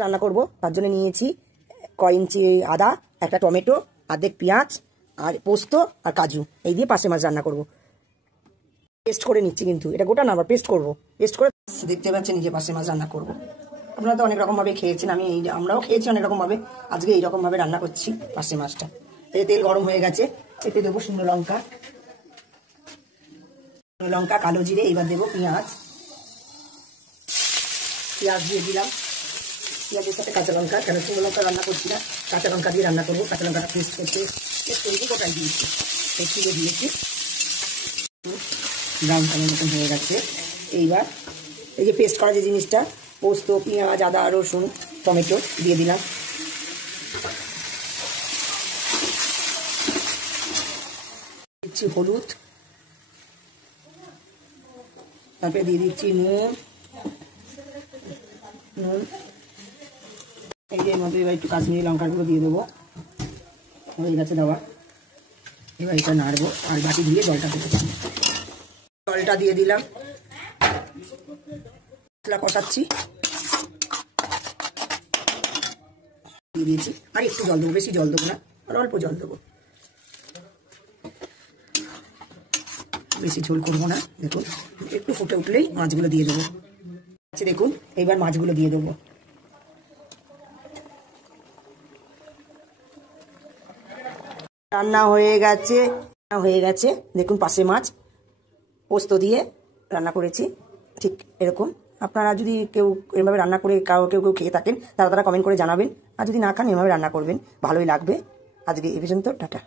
রান্না করব তার জন্য নিয়েছি কয় ইঞ্চি আদা, একটা টমেটো, অর্ধেক পেঁয়াজ আর পোস্ত আর কাজু, এই দিয়ে পার্শে মাছ রান্না করব। পেস্ট করে নিচ্ছি, কিন্তু এটা গোটা না, আবার পেস্ট করব। পেস্ট করে দেখতে পাচ্ছেন নিজে পার্শে মাছ রান্না করব। আপনারা তো অনেক রকমভাবে খেয়েছেন, আমরাও খেয়েছি অনেক রকমভাবে। আজকে এইরকমভাবে রান্না করছি পার্শে মাছটা। এই তেল গরম হয়ে গেছে, এতে দেবো শুকনো লঙ্কা, কালো জিরে। এইবার দেবো পেঁয়াজ দিয়ে দিলাম। পেঁয়াজের সাথে কাঁচা লঙ্কা, কেন শুকনো লঙ্কা রান্না করছি না, কাঁচা লঙ্কা দিয়ে রান্না করবো। কাঁচা লঙ্কাটা পেস্ট করতে গোটাই দিয়েছি, তুলে দিয়েছি। ব্রাউন কালার মতন হয়ে গেছে। এইবার এই যে পেস্ট করা যে জিনিসটা, পোস্ত, পেঁয়াজ, আদা, রসুন, টমেটো দিয়ে দিলাম। দিচ্ছি হলুদ, তারপরে দিয়ে দিচ্ছি নুন। এই যে মধ্যে এবার একটু কাশ্মীরি লঙ্কার গুঁড়ো দিয়ে দেবো। হয়ে গেছে দেওয়া। এবার এটা নাড়বো আর বাটি দিয়ে জলটা দেবো। জলটা দিয়ে দিলাম, মশলা কষাচ্ছি, দিয়ে দিয়েছি। আর একটু জল দেবো, বেশি জল দেবো না, আর অল্প জল দেবো, বেশি ঝোল করবো না। দেখুন একটু ফুটে উঠলেই মাছগুলো দিয়ে দেবো। আচ্ছা দেখুন, এইবার মাছগুলো দিয়ে দেবো। রান্না হয়ে গেছে, দেখুন পার্শে মাছ পোস্ত দিয়ে রান্না করেছি, ঠিক এরকম। আপনারা যদি কেউ এভাবে রান্না করে কেউ খেয়ে থাকেন, তারা কমেন্ট করে জানাবেন। আর যদি না খান, এভাবে রান্না করবেন, ভালোই লাগবে। আজকে এই পর্যন্ত, টাটা।